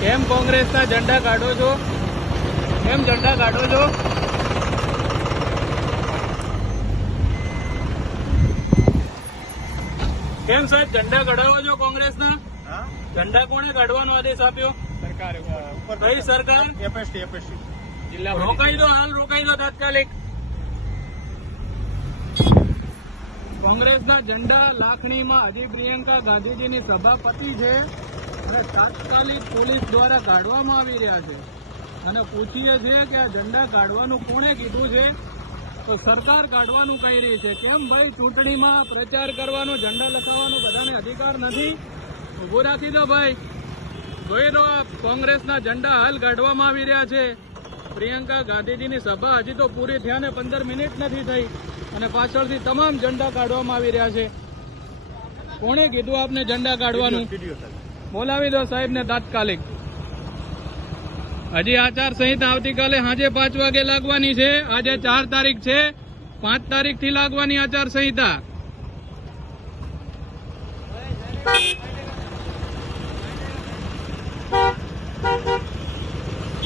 કોંગ્રેસના ઝંડા કાઢો છો? કેમ ઝંડા કાઢો છો? કેમ સાહેબ ઝંડા કઢાવો છો કોંગ્રેસના? ઝંડા કોણે કાઢવાનો આદેશ આપ્યો? સરકારે કઈ સરકાર? એપએસટી એપએસટી જિલ્લા રોકાઈ દો હાલ રોકાઈ દો તાત્કાલિક. કોંગ્રેસના ઝંડા લાખણીમાં હજી પ્રિયંકા ગાંધીજીની સભાપતિ છે. તાત્કાલિક પોલીસ દ્વારા કાઢવામાં આવી રહ્યા છે. અને પૂછીએ છીએ કે આ ઝંડા કાઢવાનું કોણે કીધું છે? તો સરકાર કાઢવાનું કહી રહી છે. કેમ ભાઈ? ચૂંટણીમાં પ્રચાર કરવાનો, ઝંડા લગાવવાનો બધાને અધિકાર નથી? ઉભું રાખી દો ભાઈ. જોઈ લો કોંગ્રેસના ઝંડા હાલ કાઢવામાં આવી રહ્યા છે. પ્રિયંકા ગાંધીજીની સભા હજી તો પૂરી થયા ને પંદર મિનિટ નથી થઈ. અને પાછળથી તમામ ઝંડા કાઢવામાં આવી રહ્યા છે. કોણે કીધું આપને ઝંડા કાઢવાનું? બોલાવી દો સાહેબને તાત્કાલિક. હજી આચાર સંહિતા આવતીકાલે સાંજે પાંચ વાગે લાગવાની છે. આજે ચાર તારીખ છે. પાંચ તારીખથી લાગવાની આચારસંહિતા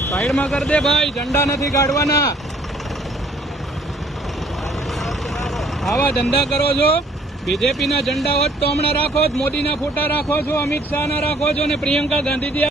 સાઈડમાં કરી દે ભાઈ, ઝંડા નથી કાઢવાના. આવા ધંધા કરો છો. બીજેપીના ઝંડા હોત તો હમણાં રાખો જ, મોદીના ફોટા રાખો છો, અમિત શાહના રાખો છો અને પ્રિયંકા ગાંધીજી